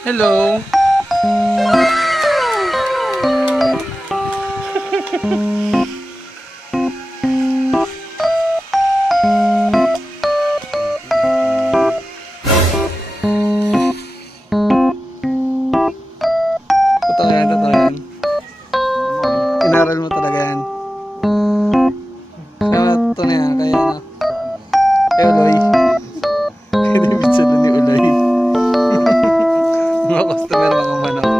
Hello. Totoo yan, totoo yan. Inaral mo talaga yan. Kaya ito na yan, kaya na. Kaya Uloy. Kinibit sila ni Uloy. Mga customer, mga manok.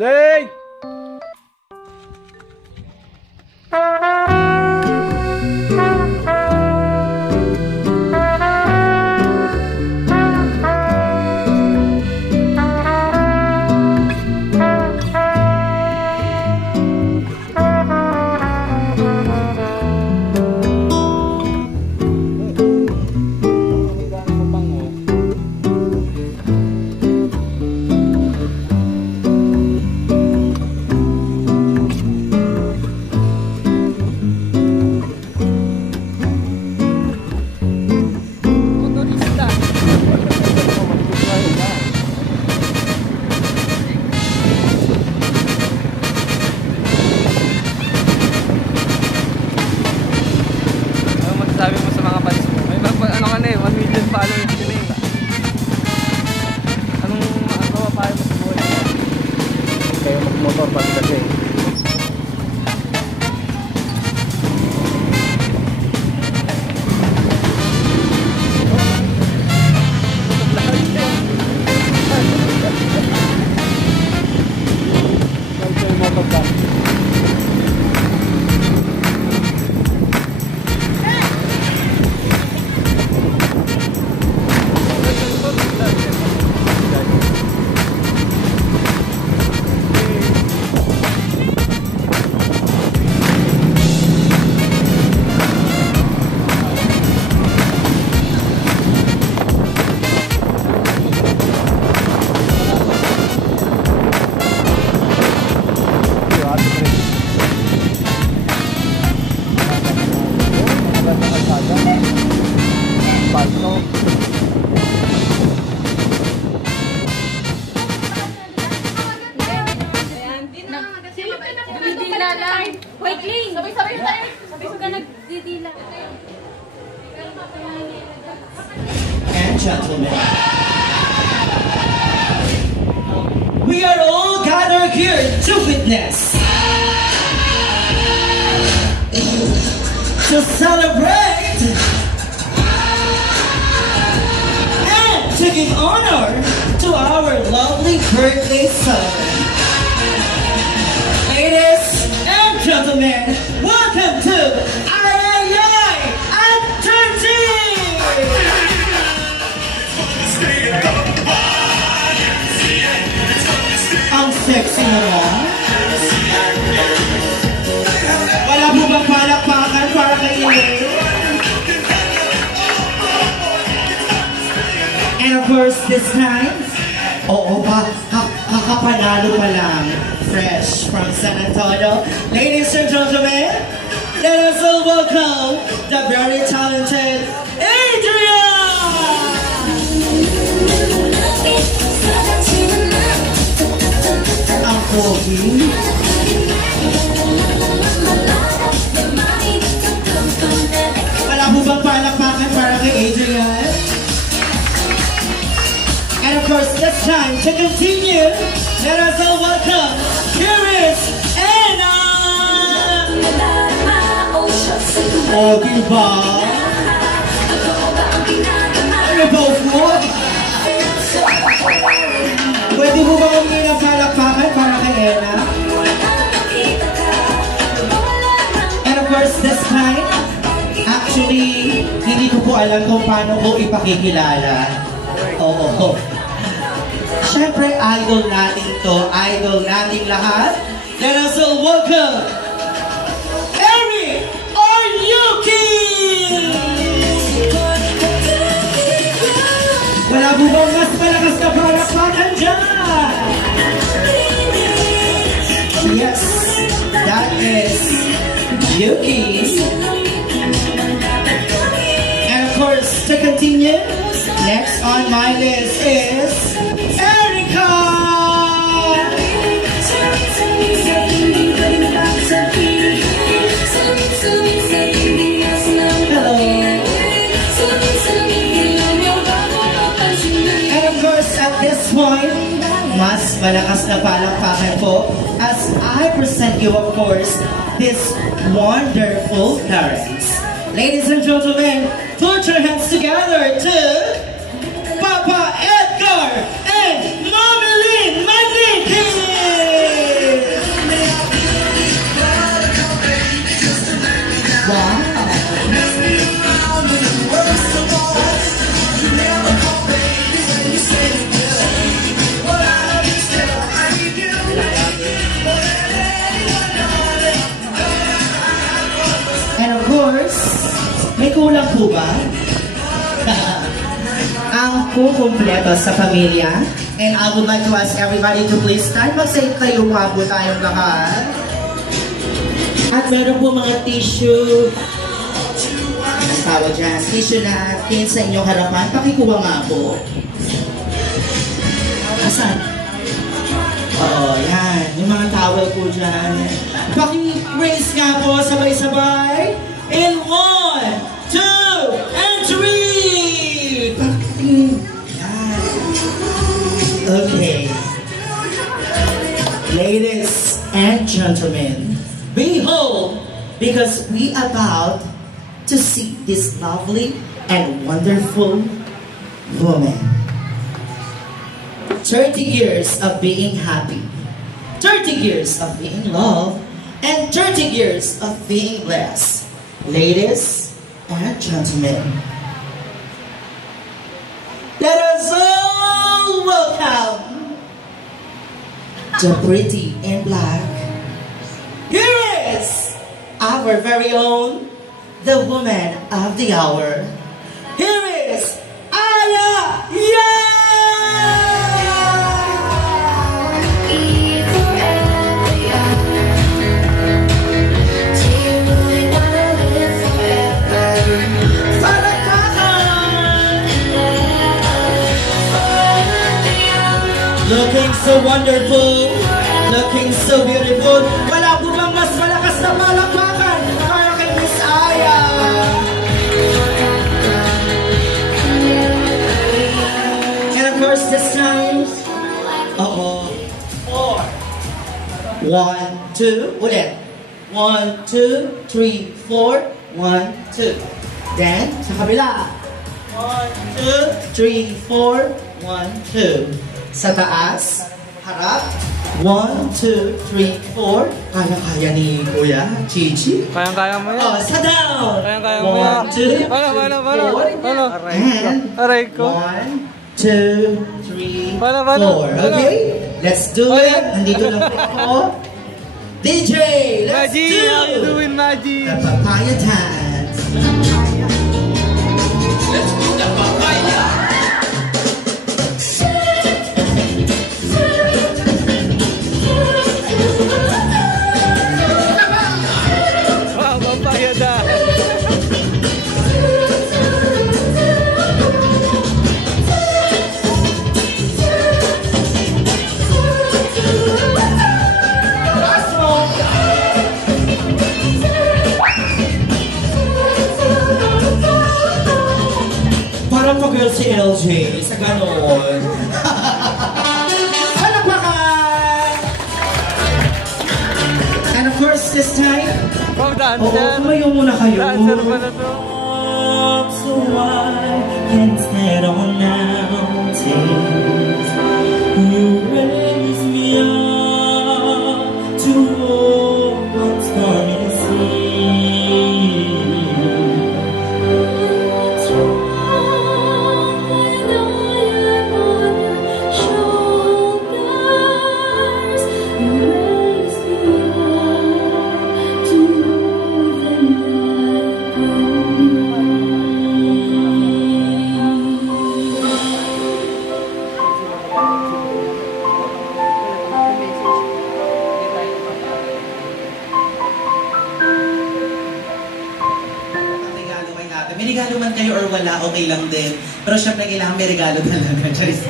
Lay! Sabi mo sa mga palis mo, may ano ka na eh, 1 million followers ka na eh. Anong papayo mo sa buhay? Kayo mag-motor pati kasi eh. Wait, Ling! Sabay-sabay tayo! Sabay ka nagdidila. And gentlemen, we are all gathered here to witness, to celebrate, and to give honor to our lovely birthday son. Ladies and gentlemen, welcome to Arayay at 30! Ang sexy naman. Wala po bang palakpakan para kay Elaine? And of course, this time, oo pa, kakapanalo pa lang. Fresh from San Antonio. Ladies and gentlemen, let us all welcome the very talented Adrian! Ang pogi. Wala po bang palakpakan para kay Adrian? And of course, this time, to continue, let us all welcome, here is Anna! Oh, diba? Ano ba po? Pwede mo ba kami ng palakpakan para kay Anna? And of course, this time, actually, hindi ko po alam kung paano ko ipakikilala. Oo. Siyempre, idol natin to. Idol natin lahat. Let us all welcome Eric or Yuki! Yuki. And of course, to continue, next on my list is Erica. Hello. And of course, at this point, mas malakas na palakpakan po as I present you, of course, this wonderful parents. Ladies and gentlemen, put your hands together to Papa Edgar and Mommy Lynn Maniki! Wow! And of course, may kulang po ba? Ang kukumpleto sa pamilya. And I would like to ask everybody to please stand. Mag-say tayo nga po tayong lahat. At meron po mga tissue. Ang tawag dyan, tissue na akin sa inyong harapan. Pakikuha nga po. Asan? Oo, yan. Yung mga towel po dyan. Paki-raise nga po sabay-sabay. In 1, 2, and 3! Yan. Okay. Ladies and gentlemen, behold, because we about to see this lovely and wonderful woman. 30 years of being happy, 30 years of being loved, and 30 years of being blessed. Ladies and gentlemen, let us all welcome the pretty in black. Here is our very own, the woman of the hour. Here is Aya Yang! Looking so wonderful, looking so beautiful. Wala po bang mas malakas na palakpakan para kay Miss Aya? And of course this time, 4. 1, 2, ulit. 1, 2, 3, 4, 1, 2. Then, sa kabila. 1, 2, 3, 4, 1, 2. Sa taas, harap. 1, 2, 3, 4. Kaya-kaya ni Kuya, Chichi. Kayang-kaya mo yan. Oh, sa down. Kayang-kaya mo yan. 1, 2, 3, 4. Aray ko. 1, 2, 3, 4. Bala. Okay? Let's do it. Nandito lang po ako. DJ, let's Maggie, do how you doing, Maggie? the papaya dance. Let's do the papaya. Wow, papaya dance. Parang pag-girl si LJ sa ganoon. Palakpakan! And of course, this time, Wow, dancer. oo, tumayo muna kayo. Dancer pa na to. So I can stand on mountains. You raise me up to walk on stormy seas. natin. May regalo man kayo or wala, okay lang din. Pero syempre, kailangan may regalo talaga. Charis.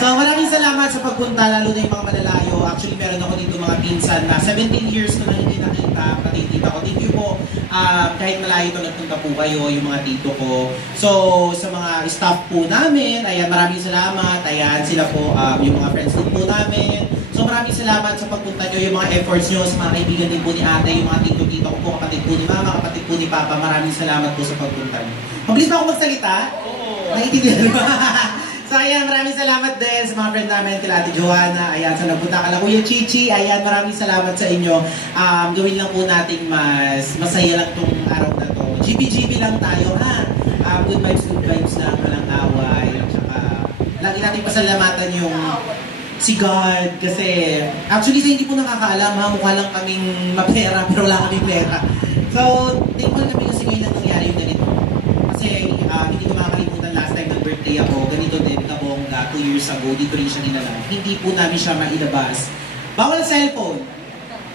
So, maraming salamat sa pagpunta, lalo na yung mga malalayo. Actually, meron ako dito mga pinsan na 17 years ko na hindi nakita, pati tita ko. Thank you po. Kahit malayo ito, nagpunta po kayo, yung mga tito ko. So, sa mga staff po namin, ayan, maraming salamat. Ayan, sila po, yung mga friends din po namin. So, maraming salamat sa pagpunta nyo, yung mga efforts nyo, sa mga kaibigan din po ni ate, yung mga tito-tito ko po, kapatid po ni mama, kapatid po ni papa. Maraming salamat po sa pagpunta nyo. Mabilis ba ako magsalita? Oo. Naintindihan ba? So ayan, maraming salamat din sa mga friend namin, kila Ate Joanna, ayan, sa nagpunta ka na Kuya Chichi, ayan, maraming salamat sa inyo. Gawin lang po nating masaya lang tong araw na to. GB lang tayo, ha? Good vibes lang, walang away, at saka lagi natin pasalamatan yung si God, kasi actually sa hindi po nakakaalam, ha, mukha lang kaming mapera, pero wala kaming pera. So, thankful kami kasi ngayon lang nangyari yung ganito. Kasi hindi ko makakalimutan last time ng birthday ako, ganito din kabongga 2 years ago, dito rin siya ninala. Hindi po namin siya mailabas. Bawal cellphone.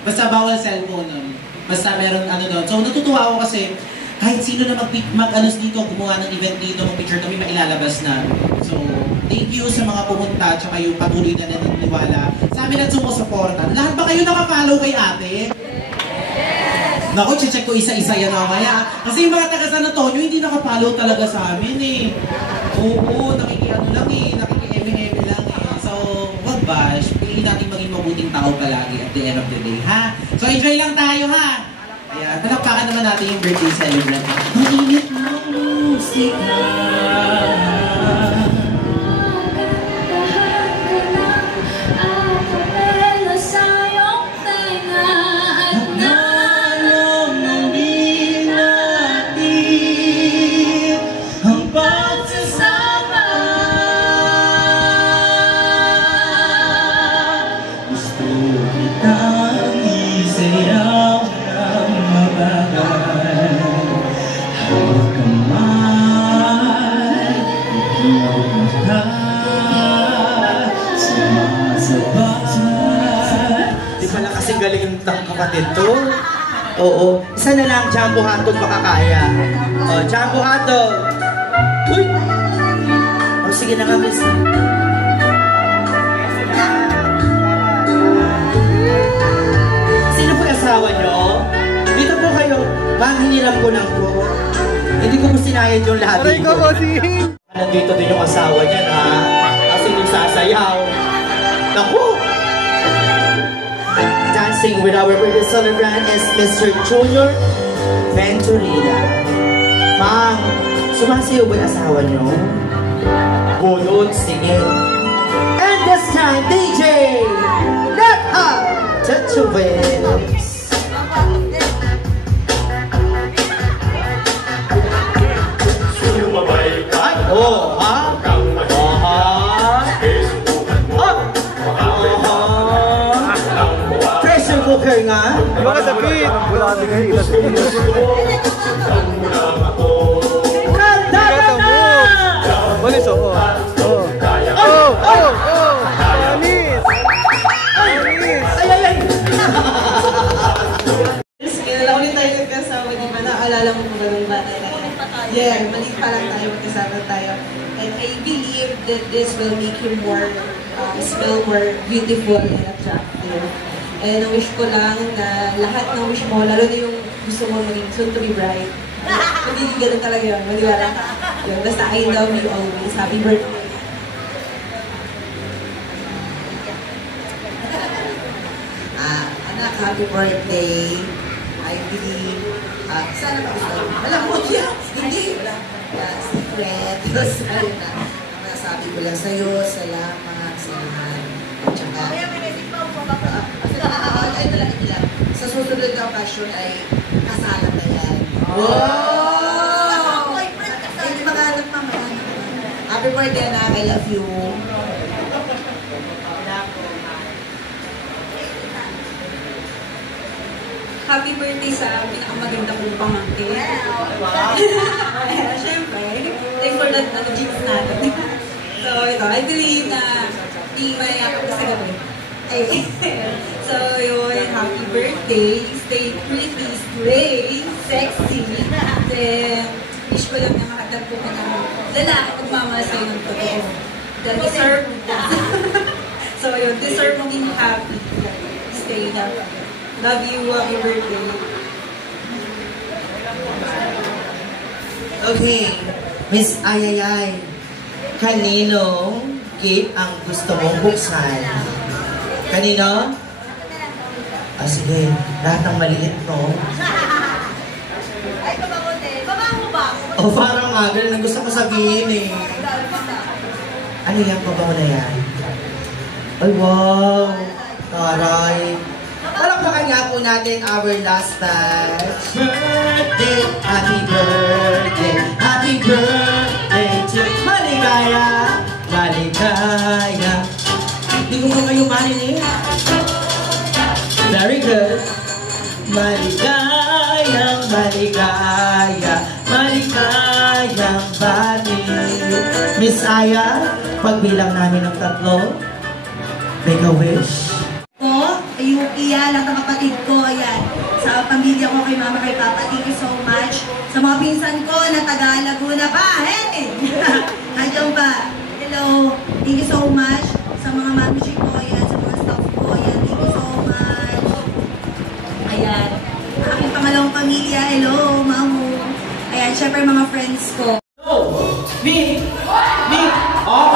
Basta bawal cellphone. Basta meron ano doon. So natutuwa ako kasi kahit sino na mag-anos dito, gumawa ng event dito, mag-picture kami, mailalabas na. So, thank you sa mga pumunta, tsaka yung patuloy na naniniwala sa amin at sumusuporta. Lahat ba kayo nakapollow kay ate? Naku, check ko isa-isa yan mamaya. Kasi yung mga taga San Antonio, hindi nakapollow talaga sa amin eh. Oo, nakikiano lang eh, nakiki-eme-eme lang eh. So, wag bash, piliin natin maging mabuting tao palagi at the end of the day, ha? So, enjoy lang tayo, ha? Ayan, palakpakan naman natin yung birthday celebrant. Ang init ng musika. Galing ng kapatid to. Oo. Isa na lang, jumbo hotdog baka kaya. Oh, jumbo hotdog. Uy! Oh, sige na nga, miss. Sino po yung asawa nyo? Dito po kayo. Ma'am, hiniram ko lang po. Hindi ko po sinayad yung lahat dito. Aray ko, bossing! Nandito din yung asawa niya, ha? Kasi yung sasayaw. Naku! Dancing with our birthday celebrant is Mr. Junior Venturina. Ma'am, sumasayaw ba yung asawa nyo? Bunod, singin. And this time, DJ, let up to wins. Ay, oh, ha? Cooker nga? Mga dapit! Wala natin ngayon. Kanta ka na! Manis, oo. Oo! Manis! Manis! Ay, ay, ay! Kailan ulit tayo nagkasama, di ba? Naalala mo kung ganun ba tayo? Yeah, maliit pa lang tayo, magkasama tayo. And I believe that this will make you more, smell more beautiful and attractive. And ang wish ko lang na lahat ng wish mo, lalo na yung gusto mo maging soon to be bride. Hindi ganun talaga yun, maniwala ka. Yun, basta I love you always. Happy birthday. Anak, happy birthday. I believe, sana ba gusto mo? Alam mo siya, hindi. Secret. Sorry na. Nasabi ko lang sa'yo, salamat, salamat. Tsaka, ay talaga nila. Sa susunod na okasyon ay kasalan na yan. Wow! Hindi makahanap mamaya. Happy birthday, anak. I love you. Happy birthday sa pinakamaganda kong pamangkin. Wow! Siyempre, thanks for that jeans natin. So, ito, I believe na di mayakap sa gabi. So, yun, happy birthday. Stay pretty, stay sexy. Then, wish ko lang na makatag po ka ng lalaki magmamahal sa'yo ng totoo. Dahil deserve so yun, deserve maging happy. Stay happy. Love you, happy birthday. Okay, Miss Ayayay, kaninong cake ang gusto mong buksan? Kanino? Sige, lahat ng maliit, no? Ay, babango din. Babango ba? Parang nga, ganun ang gusto ko sabihin eh. Ano yan, pabango na yan? Ay, wow! Taray! Palakpakan nga po natin our last batch. Birthday, happy birthday, happy birthday to Maligaya, Maligaya. Hindi ko ba kayo marinig? Very good. Maligayang, maligaya, maligayang bati. Miss Aya, pagbilang namin ng 3, make a wish. Ko, yung iyalang ng kapatid ko, ayan. Sa pamilya ko, kay mama, kay papa, thank you so much. Sa mga pinsan ko na taga Laguna pa, hey! Andiyan pa. Hello, thank you so much. Sa mga mamushi ko, ayan. Sa mga staff ko, ayan. Thank you so much. Ayan. Ang aking pangalawang pamilya, hello, mamu. Ayan, syempre mga friends ko. Me! Off!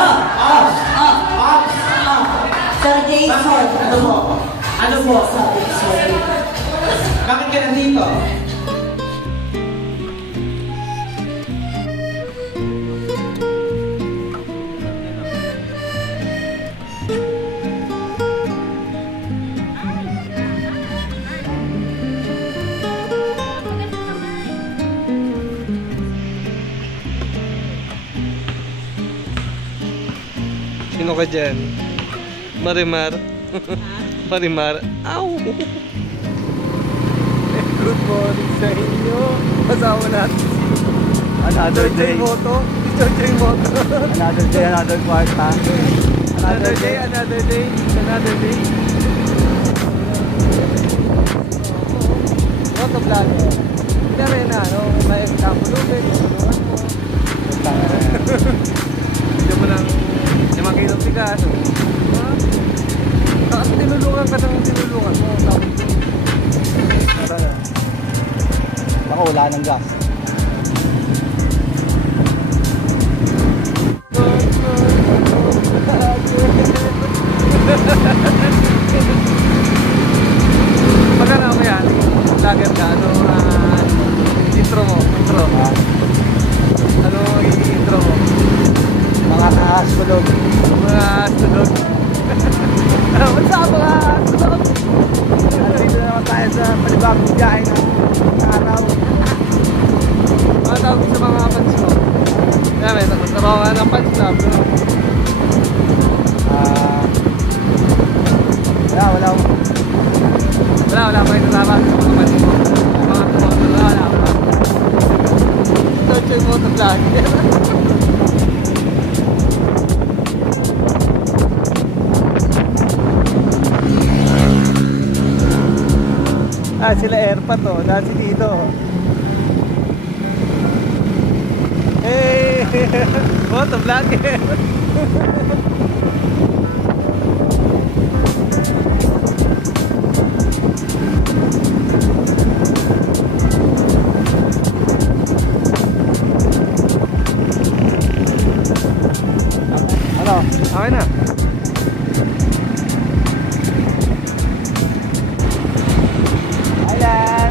Sir Jason. Ano po? Ano po? Bakit ka nandito? Sino ka dyan? Marimar. Marimar. Ow! Good morning sa inyo. Kasama natin si Another Day Moto. Joy Moto. Another day, another kwarta. Another day, another day. Another day. Moto vlog. Hindi rin na, no? May kapulupin. Hindi mo lang 5 kilong bigas. Tapos tinulungan ka ng tinulungan mo. Baka wala ng gas. Magkano ako yan? Lagat ka? Ano intro mo? Intro? Ano intro mo? Mga kasulog. Mga kasulog. What's up mga kasulog? Dito naman tayo sa palibagong biyahe ng araw. Mga tawag sa mga pants mo. Kaya may nagtatrawa ng pants na bro. Wala pa yung nalaman sa mga pants mo. Mga motor wala pa. Ito yung motor vlog. Sila airpat to, dahil si Tito. Hey! What a vlogger! Ano? Okay na. Ayan.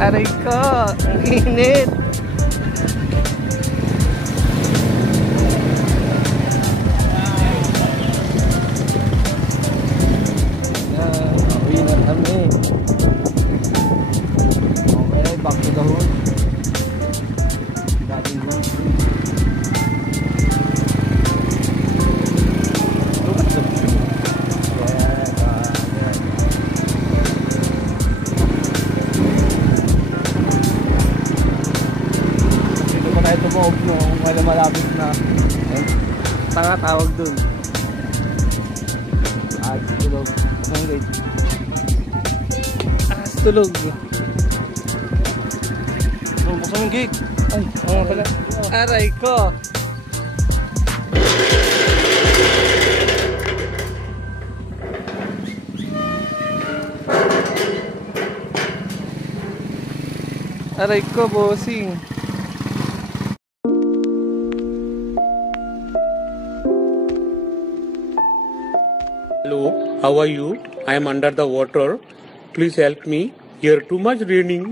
Aray ko, ang init. Uwi na kami. Okay, back to the home. Dating home. Look at the view. Yeah. malapit na. Ayun. Tanga tawag dun. Tulog. Ang gate. Tulog. Buksan yung gate. Ay, oo pala. Aray ko. Aray ko, bossing. Hello, how are you? I am under the water. Please help me. Here too much raining.